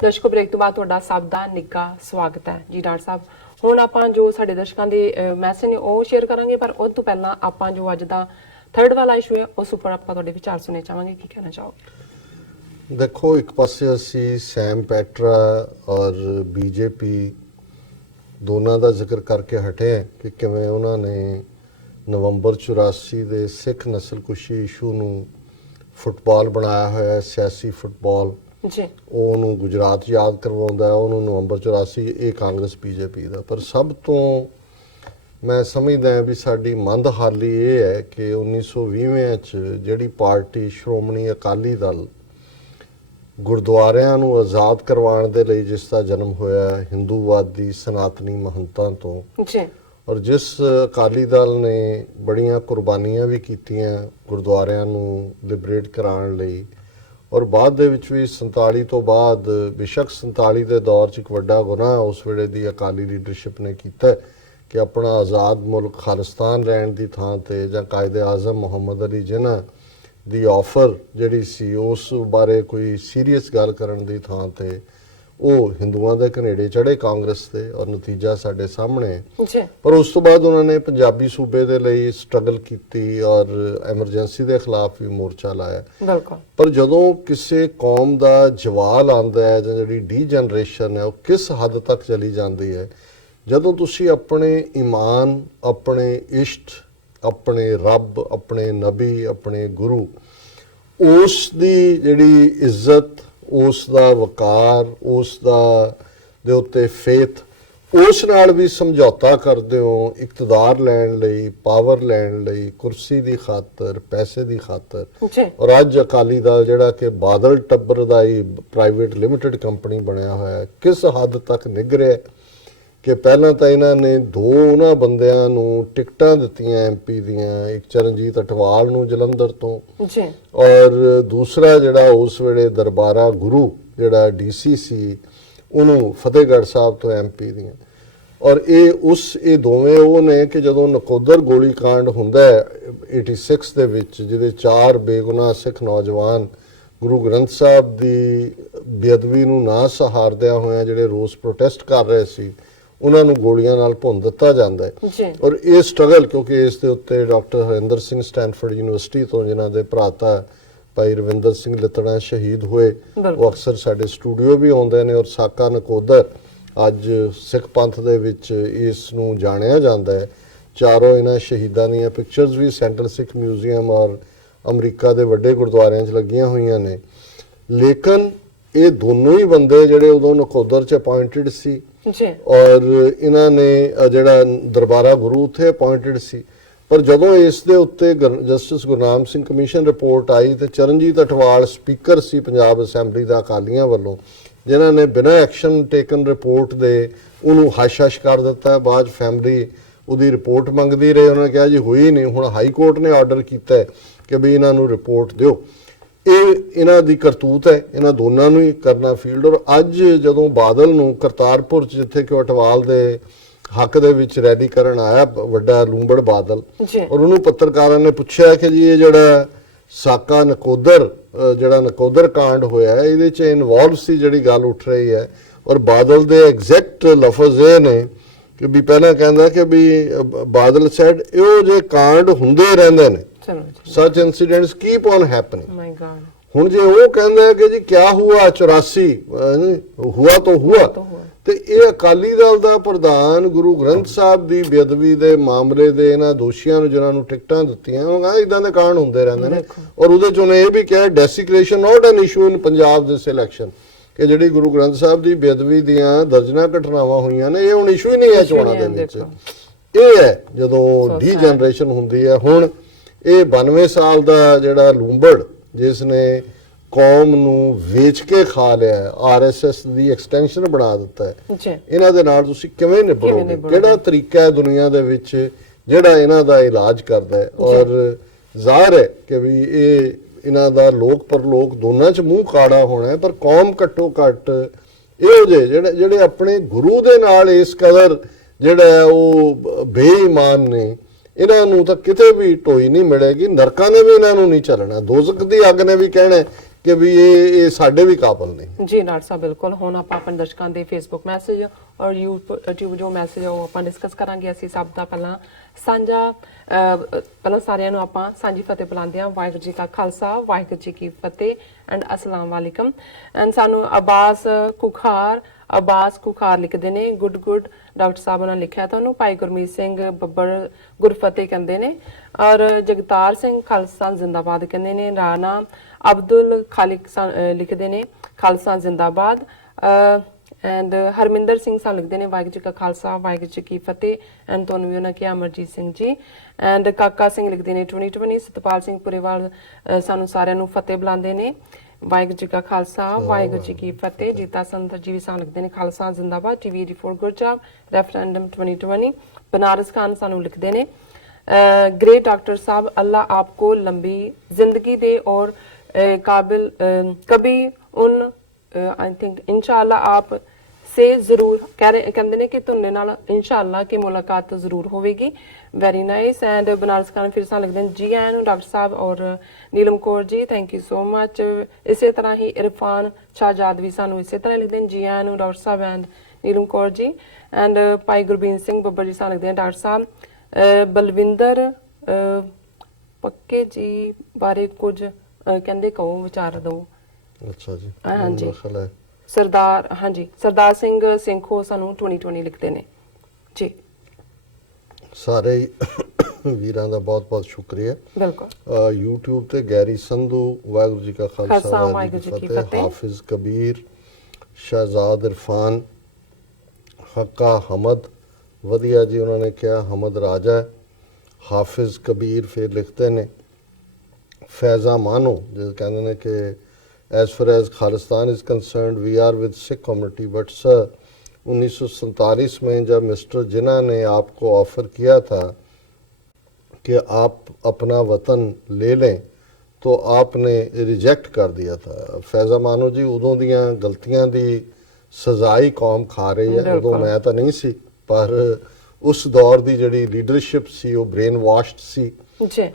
ਦਰਸ਼ਕੋ break ਤੋਂ ਬਾਅਦ ਤੁਹਾਡਾ ਸਭ ਦਾ ਨਿੱਘਾ ਸਵਾਗਤ ਹੈ ਜੀ ਡਾਕਟਰ ਸਾਹਿਬ। ਹੁਣ ਆਪਾਂ ਜੋ ਸਾਡੇ ਦਰਸ਼ਕਾਂ ਦੇ ਮੈਸੇਜ ਨੇ ਉਹ ਸ਼ੇਅਰ ਕਰਾਂਗੇ, ਪਰ ਉਸ ਤੋਂ ਪਹਿਲਾਂ ਆਪਾਂ ਜੋ ਅੱਜ ਦਾ ਥਰਡ ਵਾਲਾ ਇਸ਼ੂ ਹੈ ਉਸ ਉੱਪਰ ਆਪਾਂ ਤੁਹਾਡੇ ਵਿਚਾਰ ਸੁਣਨੇ ਚਾਹਾਂਗੇ। ਕੀ ਕਹਿਣਾ ਚਾਹੋਗੇ? ਦੇਖੋ, ਇੱਕ ਪਾਸੇ ਅਸੀਂ ਸੈਮ ਪੈਟਰਾ ਔਰ ਬੀਜੇਪੀ ਦੋਨਾਂ ਦਾ ਜ਼ਿਕਰ ਕਰਕੇ ਹਟੇ ਹਾਂ ਕਿ ਕਿਵੇਂ ਉਹਨਾਂ ਨੇ ਨਵੰਬਰ 84 ਦੇ ਸਿੱਖ ਨਸਲਕੁਸ਼ੀ ਇਸ਼ੂ ਨੂੰ ਫੁੱਟਬਾਲ ਬਣਾਇਆ ਹੋਇਆ, ਸਿਆਸੀ ਫੁੱਟਬਾਲ ਜੀ। ਉਹਨੂੰ ਗੁਜਰਾਤ ਯਾਦ ਕਰਵਾਉਂਦਾ, ਉਹਨੂੰ ਨਵੰਬਰ 84 ਇਹ ਕਾਂਗਰਸ ਬੀਜੇਪੀ ਦਾ। ਪਰ ਸਭ ਤੋਂ ਮੈਂ ਸਮਝਦਾ ਵੀ ਸਾਡੀ ਮੰਦਹਾਲੀ ਇਹ ਹੈ ਕਿ 1920 'ਚ ਜਿਹੜੀ ਪਾਰਟੀ ਸ਼੍ਰੋਮਣੀ ਅਕਾਲੀ ਦਲ ਗੁਰਦੁਆਰਿਆਂ ਨੂੰ ਆਜ਼ਾਦ ਕਰਵਾਉਣ ਦੇ ਲਈ ਜਿਸ ਦਾ ਜਨਮ ਹੋਇਆ ਹਿੰਦੂਵਾਦੀ ਸਨਾਤਨੀ ਮਹੰਤਾਂ ਤੋਂ ਜੀ, ਔਰ ਜਿਸ ਅਕਾਲੀ ਦਲ ਨੇ ਬੜੀਆਂ ਕੁਰਬਾਨੀਆਂ ਵੀ ਕੀਤੀਆਂ ਗੁਰਦੁਆਰਿਆਂ ਨੂੰ ਲਿਬਰੇਟ ਕਰਾਉਣ ਲਈ, ਔਰ ਬਾਅਦ ਦੇ ਵਿੱਚ ਵੀ 47 ਤੋਂ ਬਾਅਦ ਬੇਸ਼ੱਕ 47 ਦੇ ਦੌਰ 'ਚ ਇੱਕ ਵੱਡਾ ਗੁਨਾਹ ਉਸ ਵੇਲੇ ਦੀ ਅਕਾਲੀ ਲੀਡਰਸ਼ਿਪ ਨੇ ਕੀਤਾ ਕਿ ਆਪਣਾ ਆਜ਼ਾਦ ਮੁਲਕ ਖਾਲਿਸਤਾਨ ਰਹਿਣ ਦੀ ਥਾਂ ਤੇ ਜਾਂ ਕਾਇਦੇ ਆਜ਼ਮ ਮੁਹੰਮਦ ਅਲੀ ਜਿੰਨਾ ਦੀ ਆਫਰ ਜਿਹੜੀ ਸੀ ਉਸ ਬਾਰੇ ਕੋਈ ਸੀਰੀਅਸ ਗੱਲ ਕਰਨ ਦੀ ਥਾਂ ਤੇ ਉਹ ਹਿੰਦੂਆਂ ਦੇ ਘਨੇੜੇ ਚੜੇ ਕਾਂਗਰਸ ਦੇ, ਔਰ ਨਤੀਜਾ ਸਾਡੇ ਸਾਹਮਣੇ। ਪਰ ਉਸ ਤੋਂ ਬਾਅਦ ਉਹਨਾਂ ਨੇ ਪੰਜਾਬੀ ਸੂਬੇ ਦੇ ਲਈ ਸਟਰਗਲ ਕੀਤੀ ਔਰ ਐਮਰਜੈਂਸੀ ਦੇ ਖਿਲਾਫ ਵੀ ਮੋਰਚਾ ਲਾਇਆ। ਪਰ ਜਦੋਂ ਕਿਸੇ ਕੌਮ ਦਾ ਜਵਾਲ ਆਉਂਦਾ ਹੈ ਜਾਂ ਜਿਹੜੀ ਡੀ ਜਨਰੇਸ਼ਨ ਹੈ ਉਹ ਕਿਸ ਹੱਦ ਤੱਕ ਚਲੀ ਜਾਂਦੀ ਹੈ, ਜਦੋਂ ਤੁਸੀਂ ਆਪਣੇ ਈਮਾਨ, ਆਪਣੇ ਇਸ਼ਟ, ਆਪਣੇ ਰੱਬ, ਆਪਣੇ ਨਬੀ, ਆਪਣੇ ਗੁਰੂ, ਉਸ ਦੀ ਜਿਹੜੀ ਇੱਜ਼ਤ, ਉਸ ਦਾ ਵਕਾਰ, ਉਸ ਦਾ ਦੇ ਉੱਤੇ ਫੇਥ, ਉਸ ਨਾਲ ਵੀ ਸਮਝੌਤਾ ਕਰਦੇ ਹੋ ਇਕਤਦਾਰ ਲੈਣ ਲਈ, ਪਾਵਰ ਲੈਣ ਲਈ, ਕੁਰਸੀ ਦੀ ਖਾਤਰ, ਪੈਸੇ ਦੀ ਖਾਤਰ। ਔਰ ਅੱਜ ਅਕਾਲੀ ਦਲ ਜਿਹੜਾ ਕਿ ਬਾਦਲ ਟੱਬਰ ਦਾ ਹੀ ਪ੍ਰਾਈਵੇਟ ਲਿਮਿਟਡ ਕੰਪਨੀ ਬਣਿਆ ਹੋਇਆ, ਕਿਸ ਹੱਦ ਤੱਕ ਨਿੱਘ ਰਿਹਾ ਕਿ ਪਹਿਲਾਂ ਤਾਂ ਇਹਨਾਂ ਨੇ ਦੋ ਉਹਨਾਂ ਬੰਦਿਆਂ ਨੂੰ ਟਿਕਟਾਂ ਦਿੱਤੀਆਂ ਐਮਪੀ ਦੀਆਂ, ਇੱਕ ਚਰਨਜੀਤ ਅਟਵਾਲ ਨੂੰ ਜਲੰਧਰ ਤੋਂ ਔਰ ਦੂਸਰਾ ਜਿਹੜਾ ਉਸ ਵੇਲੇ ਦਰਬਾਰਾ ਗੁਰੂ ਜਿਹੜਾ ਡੀਸੀ ਸੀ ਉਹਨੂੰ ਫਤਿਹਗੜ੍ਹ ਸਾਹਿਬ ਤੋਂ ਐਮਪੀ ਦੀਆਂ। ਔਰ ਇਹ ਦੋਵੇਂ ਉਹ ਨੇ ਕਿ ਜਦੋਂ ਨਕੋਦਰ ਗੋਲੀ ਕਾਂਡ ਹੁੰਦਾ ਹੈ 86 ਦੇ ਵਿੱਚ, ਜਿਹਦੇ 4 ਬੇਗੁਨਾਹ ਸਿੱਖ ਨੌਜਵਾਨ ਗੁਰੂ ਗ੍ਰੰਥ ਸਾਹਿਬ ਦੀ ਬੇਅਦਬੀ ਨੂੰ ਨਾ ਸਹਾਰਦਿਆਂ ਹੋਇਆਂ ਜਿਹੜੇ ਰੋਸ ਪ੍ਰੋਟੈਸਟ ਕਰ ਰਹੇ ਸੀ ਉਹਨਾਂ ਨੂੰ ਗੋਲੀਆਂ ਨਾਲ ਭੁੰਨ ਦਿੱਤਾ ਜਾਂਦਾ ਹੈ। ਔਰ ਇਹ ਸਟਰਗਲ, ਕਿਉਂਕਿ ਇਸ ਦੇ ਉੱਤੇ doctor Harinder Singh Stanford university ਤੋਂ ਜਿਨ੍ਹਾਂ ਦੇ ਭਰਾਤਾ ਭਾਈ ਰਵਿੰਦਰ ਸਿੰਘ ਲਿਤੜਾ ਸ਼ਹੀਦ ਹੋਏ, ਉਹ ਅਕਸਰ ਸਾਡੇ ਸਟੂਡੀਓ ਵੀ ਆਉਂਦੇ ਨੇ। ਔਰ ਸਾਕਾ ਨਕੋਦਰ ਅੱਜ ਸਿੱਖ ਪੰਥ ਦੇ ਵਿੱਚ ਇਸ ਨੂੰ ਜਾਣਿਆ ਜਾਂਦਾ ਹੈ। ਚਾਰੋਂ ਇਹਨਾਂ ਸ਼ਹੀਦਾਂ ਦੀਆਂ ਪਿਕਚਰਸ ਵੀ ਸੈਂਟਰਲ ਸਿੱਖ ਮਿਊਜ਼ੀਅਮ ਔਰ ਅਮਰੀਕਾ ਦੇ ਵੱਡੇ ਗੁਰਦੁਆਰਿਆਂ 'ਚ ਲੱਗੀਆਂ ਹੋਈਆਂ ਨੇ। ਲੇਕਿਨ ਇਹ ਦੋਨੋਂ ਹੀ ਬੰਦੇ ਜਿਹੜੇ ਉਦੋਂ ਨਕੋਦਰ 'ਚ ਅਪਾਇੰਟਡ ਸੀ ਔਰ ਇਹਨਾਂ ਨੇ ਜਿਹੜਾ ਦਰਬਾਰਾ ਗੁਰੂ ਉੱਥੇ ਅਪਾਇੰਟਡ ਸੀ। ਪਰ ਜਦੋਂ ਇਸ ਦੇ ਉੱਤੇ justice Gurnam Singh commission report ਆਈ ਤੇ ਚਰਨਜੀਤ ਅਟਵਾਲ ਸਪੀਕਰ ਸੀ ਪੰਜਾਬ ਅਸੈਂਬਲੀ ਦਾ ਅਕਾਲੀਆਂ ਵੱਲੋਂ, ਜਿਨ੍ਹਾਂ ਨੇ ਬਿਨਾਂ ਐਕਸ਼ਨ ਟੇਕਨ ਰਿਪੋਰਟ ਦੇ ਉਹਨੂੰ ਹਸ਼-ਹਸ਼ ਕਰ ਦਿੱਤਾ। ਬਾਅਦ ਫੈਮਿਲੀ ਉਹਦੀ ਰਿਪੋਰਟ ਮੰਗਦੀ ਰਹੀ, ਉਹਨਾਂ ਨੇ ਕਿਹਾ ਜੀ ਹੋਈ ਨਹੀਂ। ਹੁਣ ਹਾਈ ਕੋਰਟ ਨੇ ਆਰਡਰ ਕੀਤਾ ਕਿ ਵੀ ਇਹਨਾਂ ਨੂੰ ਰਿਪੋਰਟ ਦਿਓ। ਇਹ ਇਹਨਾਂ ਦੀ ਕਰਤੂਤ ਹੈ, ਇਹਨਾਂ ਦੋਨਾਂ ਨੂੰ ਹੀ ਕਰਨਾ ਫੀਲਡ। ਔਰ ਅੱਜ ਜਦੋਂ ਬਾਦਲ ਨੂੰ ਕਰਤਾਰਪੁਰ 'ਚ ਜਿੱਥੇ ਕਿ ਅਟਵਾਲ ਦੇ ਹੱਕ ਦੇ ਵਿੱਚ ਰੈਲੀ ਕਰਨ ਆਇਆ ਵੱਡਾ ਲੂੰਬੜ ਬਾਦਲ, ਔਰ ਉਹਨੂੰ ਪੱਤਰਕਾਰਾਂ ਨੇ ਪੁੱਛਿਆ ਕਿ ਜੀ ਇਹ ਜਿਹੜਾ ਸਾਕਾ ਨਕੋਦਰ ਜਿਹੜਾ ਨਕੋਦਰ ਕਾਂਡ ਹੋਇਆ ਇਹਦੇ 'ਚ ਇਨਵੋਲਵ ਸੀ ਜਿਹੜੀ ਗੱਲ ਉੱਠ ਰਹੀ ਹੈ। ਔਰ ਬਾਦਲ ਦੇ ਐਗਜ਼ੈਕਟ ਲਫ਼ਜ਼ ਇਹ ਨੇ ਕਿ ਵੀ ਪਹਿਲਾਂ ਕਹਿੰਦਾ ਕਿ ਵੀ ਬਾਦਲ ਸੈਡ ਇਹੋ ਜਿਹੇ ਕਾਂਡ ਹੁੰਦੇ ਰਹਿੰਦੇ ਨੇ, such incidents keep on happening. My God. ਹੁਣ ਜੇ ਉਹ ਕਹਿੰਦਾ ਕਿ ਜੀ ਕਿਆ ਹੁਆ 84 ਹੁਆ ਤਾਂ ਹੁਆ, ਤੇ ਇਹ ਅਕਾਲੀ ਦਲ ਦਾ ਪ੍ਰਧਾਨ ਗੁਰੂ ਗ੍ਰੰਥ ਸਾਹਿਬ ਦੀ ਬੇਅਦਬੀ ਦੇ ਮਾਮਲੇ ਦੇ ਇਹਨਾਂ ਦੋਸ਼ੀਆਂ ਨੂੰ ਜਿਨ੍ਹਾਂ ਨੂੰ ਟਿਕਟਾਂ ਦਿੱਤੀਆਂ, ਉਹ ਕਹਿੰਦਾ ਇਦਾਂ ਦੇ ਕਾਂਡ ਹੁੰਦੇ ਰਹਿੰਦੇ ਨੇ। ਔਰ ਉਹਦੇ 'ਚ ਉਹਨੇ ਇਹ ਵੀ ਕਿਹਾ ਡੈਸੀਕ੍ਰੇਸ਼ਨ ਨਾਟ ਐਨ ਇਸ਼ੂ ਇਨ ਪੰਜਾਬ ਦਿਸ ਇਲੈਕਸ਼ਨ, ਕਿ ਜਿਹੜੀ ਗੁਰੂ ਗ੍ਰੰਥ ਸਾਹਿਬ ਦੀ ਬੇਅਦਬੀ ਦੀਆਂ ਦਰਜਨਾਂ ਘਟਨਾਵਾਂ ਹੋਈਆਂ ਨੇ ਇਹ ਹੁਣ ਇਸ਼ੂ ਹੀ ਨਹੀਂ ਹੈ ਚੋਣਾਂ ਦੇ ਵਿੱਚ। ਇਹ ਹੈ ਜਦੋਂ ਡੀ ਜਨਰੇਸ਼ਨ ਹੁੰਦੀ ਹੈ। ਹੁਣ ਇਹ 92 ਸਾਲ ਦਾ ਜਿਹੜਾ ਲੂੰਬੜ ਜਿਸ ਨੇ ਕੌਮ ਨੂੰ ਵੇਚ ਕੇ ਖਾ ਲਿਆ, ਆਰਐਸਐਸ ਦੀ ਐਕਸਟੈਂਸ਼ਨ ਬਣਾ ਦਿੱਤਾ ਹੈ, ਇਹਨਾਂ ਦੇ ਨਾਲ ਤੁਸੀਂ ਕਿਵੇਂ ਨਿਭੜੋਗੇ? ਕਿਹੜਾ ਤਰੀਕਾ ਹੈ ਦੁਨੀਆ ਦੇ ਵਿੱਚ ਜਿਹੜਾ ਇਹਨਾਂ ਦਾ ਇਲਾਜ ਕਰਦਾ ਹੈ? ਔਰ ਜ਼ਾਹਰ ਹੈ ਕਿ ਵੀ ਇਹ ਇਹਨਾਂ ਦਾ ਲੋਕ ਪਰਲੋਕ ਦੋਨਾਂ 'ਚ ਮੂੰਹ ਕਾੜਾ ਹੋਣਾ ਹੈ। ਪਰ ਕੌਮ ਘੱਟੋ ਘੱਟ ਇਹੋ ਜਿਹੇ ਜਿਹੜੇ ਆਪਣੇ ਗੁਰੂ ਦੇ ਨਾਲ ਇਸ ਕਦਰ ਜਿਹੜਾ ਉਹ ਬੇਈਮਾਨ ਨੇ, ਇਹਨਾਂ ਨੂੰ ਤਾਂ ਕਿਤੇ ਵੀ ਢੋਈ ਨਹੀਂ ਮਿਲੇਗੀ। ਨਰਕਾਂ ਨੇ ਵੀ ਇਹਨਾਂ ਨੂੰ ਨਹੀਂ ਚੱਲਣਾ, ਦੋਜ਼ਖ ਦੀ ਅੱਗ ਨੇ ਵੀ ਕਹਿਣਾ ਕਿ ਵੀ ਇਹ ਸਾਡੇ ਵੀ ਕਾਬਲ ਨਹੀਂ। ਜੀ ਡਾਕਟਰ ਸਾਹਿਬ ਬਿਲਕੁਲ। ਹੁਣ ਆਪਾਂ ਆਪਣੇ ਦਰਸ਼ਕਾਂ ਦੇ ਫੇਸਬੁੱਕ ਮੈਸੇਜ ਔਰ YouTube ਜੋ ਮੈਸੇਜ ਉਹ ਆਪਾਂ ਡਿਸਕਸ ਕਰਾਂਗੇ। ਅਸੀਂ ਸਭ ਦਾ ਪਹਿਲਾਂ ਸਾਂਝਾ ਪਹਿਲਾਂ ਸਾਰਿਆਂ ਨੂੰ ਆਪਾਂ ਸਾਂਝੀ ਫਤਿਹ ਬੁਲਾਉਂਦੇ ਹਾਂ। ਵਾਹਿਗੁਰੂ ਜੀ ਕਾ ਖਾਲਸਾ, ਵਾਹਿਗੁਰੂ ਜੀ ਕੀ ਫਤਿਹ ਐਂਡ ਅਸਲਾਮ ਵਾਲੇਕਮ। ਐਂਡ ਸਾਨੂੰ ਅਬਾਸ ਕੁਖਾਰ ਲਿਖਦੇ ਨੇ, ਗੁੱਡ ਡਾਕਟਰ ਸਾਹਿਬ ਨੇ ਲਿਖਿਆ ਤੁਹਾਨੂੰ। ਭਾਈ ਗੁਰਮੀਤ ਸਿੰਘ ਬੱਬਰ ਗੁਰਫਤਿਹ ਕਹਿੰਦੇ ਨੇ, ਔਰ ਜਗਤਾਰ ਸਿੰਘ ਖਾਲਸਾ ਜ਼ਿੰਦਾਬਾਦ ਕਹਿੰਦੇ ਨੇ। ਰਾਣਾ ਅਬਦੁਲ ਖਾਲਿਕ ਲਿਖਦੇ ਨੇ ਖਾਲਸਾ ਜ਼ਿੰਦਾਬਾਦ। ਐਂਡ ਹਰਮਿੰਦਰ ਸਿੰਘ ਸਾਹਿਬ ਲਿਖਦੇ ਨੇ ਵਾਹਿਗੁਰੂ ਜੀ ਕਾ ਖਾਲਸਾ, ਵਾਹਿਗੁਰੂ ਜੀ ਕੀ ਫਤਿਹ। ਐਂਡ ਤੁਹਾਨੂੰ ਵੀ ਉਹਨਾਂ ਕਿਹਾ ਅਮਰਜੀਤ ਸਿੰਘ ਜੀ। ਐਂਡ ਕਾਕਾ ਸਿੰਘ ਲਿਖਦੇ ਨੇ 2020। ਸਤਪਾਲ ਸਿੰਘ ਪੁਰੇਵਾਲ ਸਾਨੂੰ ਸਾਰਿਆਂ ਨੂੰ ਫਤਿਹ ਬੁਲਾਉਂਦੇ ਨੇ, ਵਾਹਿਗੁਰੂ ਜੀ ਕਾ ਖਾਲਸਾ, ਵਾਹਿਗੁਰੂ ਜੀ ਕੀ ਫਤਿਹ। ਜੀਤਾ ਸੰਦਰ ਜੀ ਵੀ ਸਾਨੂੰ ਲਿਖਦੇ ਨੇ ਖਾਲਸਾ ਜ਼ਿੰਦਾਬਾਦ। TV 84 good job, referendum 2020। Banaras Khan ਸਾਨੂੰ ਲਿਖਦੇ ਨੇ ग्रेट डॉक्टर साहब, अल्लाह आपको लंबी जिंदगी दे और काबिल कभी उन आई थिंक इंशाअल्लाह आप से जरूर कहते हैं कि तुंदे नाल इंशाअल्लाह की मुलाकात जरूर होगी। Very nice. And Banaras Khan फिर सा लिखते हैं जी आया डॉक्टर साहब और नीलम कौर जी, थैंक यू सो मच। इस तरह ही इरफान शाहजाद भी सानू इस तरह लिखते हैं जी आया डॉक्टर साहब एंड नीलम कौर जी। एंड भाई गुरबीन सिंह बब्बर जी सा लिखते हैं डॉक्टर साहब बलविंदर पक्के जी बारे कुछ कहते कहो विचार दो। अच्छा जी। हाँ जी सरदार, हाँ जी सरदार सिंह सिंखो सानू 2020 लिखते ने जी। सारे ਵੀਰਾਂ ਦਾ ਬਹੁਤ ਬਹੁਤ ਸ਼ੁਕਰੀਆ। ਬਿਲਕੁਲ। YouTube ਤੇ ਗੈਰੀ ਸੰਧੂ, ਵਾਹਿਗੁਰੂ ਜੀ ਕਾ ਖਾਲਸਾ, ਵਾਹਿਗੁਰੂ ਜੀ ਕੀ ਫਤਿਹ। ਹਾਫਿਜ਼ ਕਬੀਰ, ਸ਼ਹਿਜ਼ਾਦ ਇਰਫਾਨ, ਹੱਕਾ ਹਮਦ ਵਧੀਆ ਜੀ, ਉਹਨਾਂ ਨੇ ਕਿਹਾ ਹਮਦ ਰਾਜਾ। ਹਾਫਿਜ਼ ਕਬੀਰ ਫਿਰ ਲਿਖਦੇ ਨੇ ਫੈਜ਼ਾ ਮਾਨੋ, ਜਿਸ ਕਹਿੰਦੇ ਨੇ ਕਿ as far as Khalistan is concerned we are with Sikh community, but sir 1947 में जब मिस्टर जिन्ना ने आपको ऑफर किया था कि आप अपना वतन ले लें तो आपने रिजेक्ट कर दिया था। फैज़ा मानो जी उदों दियां गलतियां दी सजाई कौम खा रही है। उदों मैं तो नहीं सी, पर उस दौर दी जड़ी लीडरशिप सी वो ब्रेन वाश्ड सी,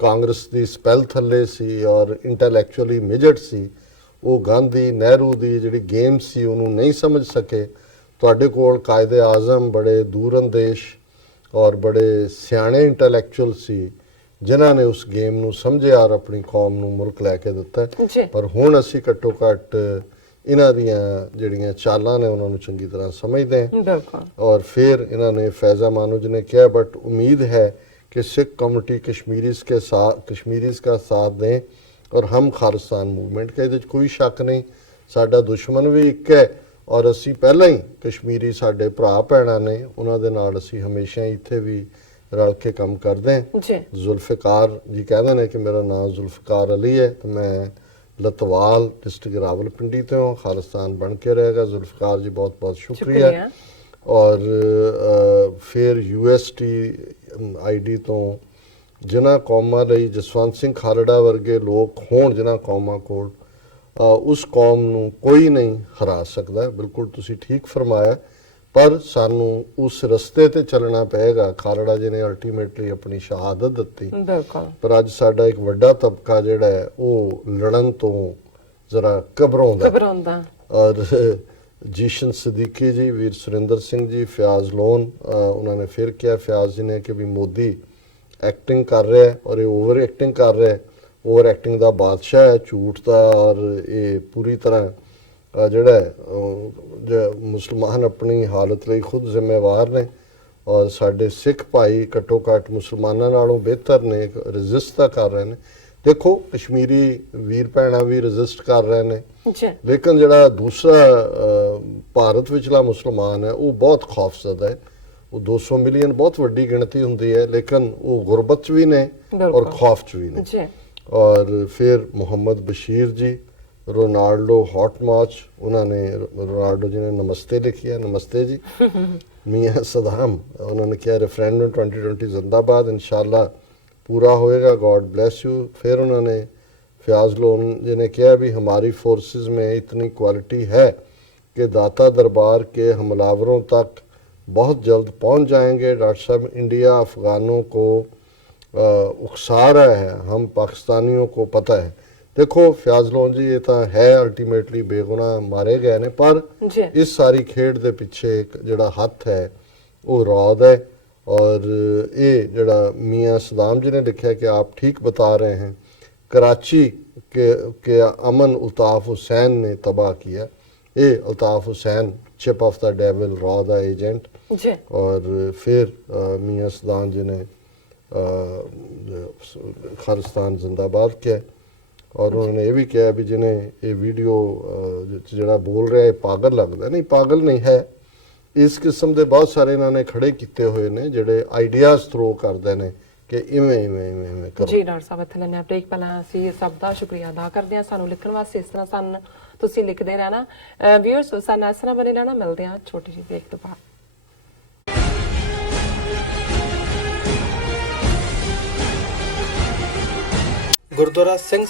कांग्रेस दी स्पैल थल्ले सी और इंटैलेक्चुअली मिजड सी। ਉਹ ਗਾਂਧੀ ਨਹਿਰੂ ਦੀ ਜਿਹੜੀ ਗੇਮ ਸੀ ਉਹਨੂੰ ਨਹੀਂ ਸਮਝ ਸਕੇ। ਤੁਹਾਡੇ ਕੋਲ ਕਾਇਦੇ ਆਜ਼ਮ ਬੜੇ ਦੂਰਅੰਦੇਸ਼ ਔਰ ਬੜੇ ਸਿਆਣੇ ਇੰਟੈਲੈਕਚੁਅਲ ਸੀ ਜਿਨ੍ਹਾਂ ਨੇ ਉਸ ਗੇਮ ਨੂੰ ਸਮਝਿਆ ਔਰ ਆਪਣੀ ਕੌਮ ਨੂੰ ਮੁਲਕ ਲੈ ਕੇ ਦਿੱਤਾ। ਪਰ ਹੁਣ ਅਸੀਂ ਘੱਟੋ ਘੱਟ ਇਹਨਾਂ ਦੀਆਂ ਜਿਹੜੀਆਂ ਚਾਲਾਂ ਨੇ ਉਹਨਾਂ ਨੂੰ ਚੰਗੀ ਤਰ੍ਹਾਂ ਸਮਝਦੇ ਹਾਂ। ਔਰ ਫਿਰ ਇਹਨਾਂ ਨੇ ਫੈਜ਼ਾ ਮਾਨੂਜ ਨੇ ਕਿਹਾ ਬਟ ਉਮੀਦ ਹੈ कि सिख कम्युनिटी कश्मीरीज़ का साथ दें और हम खालिस्तान मूवमेंट के ਇਹਦੇ 'ਚ ਕੋਈ ਸ਼ੱਕ ਨਹੀਂ। ਸਾਡਾ ਦੁਸ਼ਮਣ ਵੀ ਇੱਕ ਹੈ ਔਰ ਅਸੀਂ ਪਹਿਲਾਂ ਹੀ ਕਸ਼ਮੀਰੀ ਸਾਡੇ ਭਰਾ ਭੈਣਾਂ ਨੇ, ਉਹਨਾਂ ਦੇ ਨਾਲ ਅਸੀਂ ਹਮੇਸ਼ਾ ਇੱਥੇ ਵੀ ਰਲ ਕੇ ਕੰਮ ਕਰਦੇ ਹਾਂ। ਜ਼ੁਲਫਿਕਾਰ ਜੀ ਕਹਿੰਦੇ ਨੇ ਕਿ ਮੇਰਾ ਨਾਮ ਜ਼ੁਲਫਿਕਾਰ ਅਲੀ ਹੈ ਤੇ ਮੈਂ ਲਤਵਾਲ डिस्ट्रिक्ट रावलपिंडी तो खालिस्तान बन के रहेगा। जुल्फिकार जी बहुत बहुत शुक्रिया। और फिर USTID तो जिन्होंने कौमां लई जसवंत सिंह खालड़ा वर्गे लोग होण जिन्होंने कौमां कोल उस कौम नूं कोई नहीं हरा सकता। बिल्कुल तुसीं ठीक फरमाया, पर सानू उस रस्ते ते चलना पेगा। खालड़ा जी ने अल्टीमेटली अपनी शहादत दी, पर अज साडा एक वड्डा तबका जिहड़ा है वो लड़न तो जरा घबराउंदा। और जीशन सदीकी जी, वीर सुरिंदर सिंह जी, फयाज लोन उन्होंने फिर किया फयाज जी ने कि भी मोदी एक्टिंग कर रहा है और ये ओवर एक्टिंग कर रहा है। ओवर एक्टिंग का बादशाह है, झूठ का, और ये पूरी तरह ਜਿਹੜਾ ਮੁਸਲਮਾਨ ਆਪਣੀ ਹਾਲਤ ਲਈ ਖੁਦ ਜ਼ਿੰਮੇਵਾਰ ਨੇ ਔਰ ਸਾਡੇ ਸਿੱਖ ਭਾਈ ਘੱਟੋ ਘੱਟ ਮੁਸਲਮਾਨਾਂ ਨਾਲੋਂ ਬਿਹਤਰ ਨੇ, ਰੈਜ਼ਿਸਟ ਤਾਂ ਕਰ ਰਹੇ ਨੇ। ਦੇਖੋ ਕਸ਼ਮੀਰੀ ਵੀਰ ਭੈਣਾਂ ਵੀ ਰੈਜ਼ਿਸਟ ਕਰ ਰਹੇ ਨੇ, ਲੇਕਿਨ ਜਿਹੜਾ ਦੂਸਰਾ ਭਾਰਤ ਵਿਚਲਾ ਮੁਸਲਮਾਨ ਹੈ ਉਹ ਬਹੁਤ ਖੌਫਜ਼ਦਾ ਹੈ। ਉਹ 200 ਮਿਲੀਅਨ ਬਹੁਤ ਵੱਡੀ ਗਿਣਤੀ ਹੁੰਦੀ ਹੈ, ਲੇਕਿਨ ਉਹ ਗੁਰਬਤ 'ਚ ਵੀ ਨੇ ਔਰ ਖੌਫ 'ਚ ਵੀ ਨੇ। ਔਰ ਫਿਰ ਮੁਹੰਮਦ ਬਸ਼ੀਰ जी, रोनाल्डो हॉट मॉच, उन्होंने रोनाल्डो जी ने नमस्ते लिखी है, नमस्ते जी। मियाँ सदाम उन्होंने किया रेफरेंडम 2020 जिंदाबाद, इंशाल्लाह पूरा होएगा, गॉड ब्लेस यू। फिर उन्होंने फयाज लोन जी ने किया भी हमारी फोर्सेस में इतनी क्वालिटी है कि दाता दरबार के हमलावरों तक बहुत जल्द पहुँच जाएंगे। डॉक्टर साहब इंडिया अफ़गानों को उकसा रहा है, हम पाकिस्तानियों को पता है। ਦੇਖੋ ਫਿਆਜ਼ ਲੋਨ ਜੀ, ਇਹ ਤਾਂ ਹੈ ਅਲਟੀਮੇਟਲੀ ਬੇਗੁਨਾਹ ਮਾਰੇ ਗਏ ਨੇ, ਪਰ ਜੀ ਇਸ ਸਾਰੀ ਖੇਡ ਦੇ ਪਿੱਛੇ ਇੱਕ ਜਿਹੜਾ ਹੱਥ ਹੈ ਉਹ ਰੌਦ ਹੈ। और ये जड़ा मियाँ सदाम जी ने लिखा कि आप ठीक बता रहे हैं, कराची के अमन अल्ताफ हुसैन ने तबाह किया। ये Altaf Hussain chip off the devil, रॉ द एजेंट। जी और फिर मियाँ सदाम जी ने खालिस्तान जिंदाबाद किया और उन्होंने ये भी किया भी जिन्हें ये वीडियो जड़ा बोल रहा है पागल लगता है, नहीं पागल नहीं है। इस किस्म के बहुत सारे इन्होंने खड़े किए हुए ने ਜਿਹੜੇ ਆਈਡੀਆਜ਼ ਥਰੋ ਕਰਦੇ ਨੇ ਕਿ ਇਵੇਂ ਕਰੋ। ਜੀ ਡਾਕਟਰ ਸਾਹਿਬ, ਇੱਥੇ ਲੈਣੇ ਬ੍ਰੇਕ। ਪਹਿਲਾਂ ਅਸੀਂ ਸਭ ਦਾ ਸ਼ੁਕਰੀਆ ਅਦਾ ਕਰਦੇ ਹਾਂ ਸਾਨੂੰ ਲਿਖਣ ਵਾਸਤੇ। ਇਸ ਤਰ੍ਹਾਂ ਸਾਨੂੰ ਤੁਸੀਂ ਲਿਖਦੇ ਰਹਿਣਾ। ਵਿਊਅਰਸ ਸਾਨੂੰ ਇਸ ਤਰ੍ਹਾਂ ਬਣੇ ਰਹਿਣਾ। ਮਿਲਦੇ ਹਾਂ ਛੋਟੀ ਜਿਹੀ ਬ੍ਰੇਕ ਤੋਂ ਬਾਅਦ। ਗੁਰਦੁਆਰਾ ਸਿੰਘ